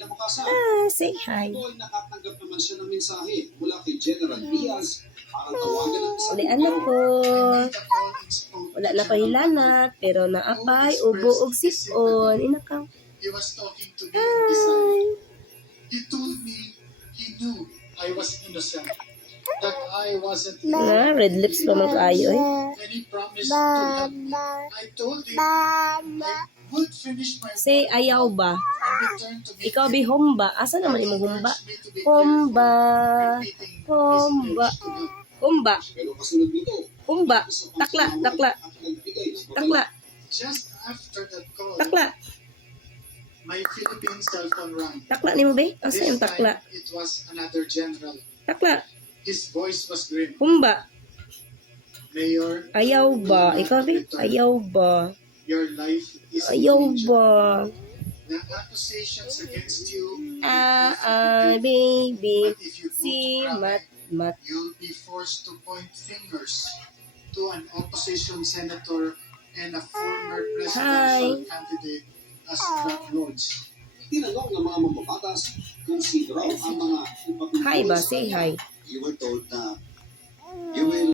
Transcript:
Ah, say hi. Paul nakatanggap naman siya ng mensahe mula kay General Diaz para tawagan ang isang anak ko. Wala na ko hilanat, pero naapay, ubo og sipon. Inakaw. He was talking to me beside. He told me he knew I was innocent. That I wasn't Na, red lips pa man kaayo eh. And he promised to help me. I told him I would finish my Say ayaw ba? Ikaw bi humba. Asa naman imong humba? Be Humba. Humba. Humba. Humba. Takla, takla. Takla. Just after that call, Takla. my Philippine cell phone rang. Takla ni mo be? Asa yung takla? time, it was another general. Takla. His voice was grim. Humba. Mayor, Ayaw ba? Ikaw be? Ayaw ba? your life is Ayaw ba? The accusations against you Ah, ah, baby. Si mat, mat. you'll be forced to point fingers to an opposition senator and a former presidential candidate as drug lords. Tinanong ng mga mambabatas kung sino raw ang mga Hi ba? Say hi. You were told na you will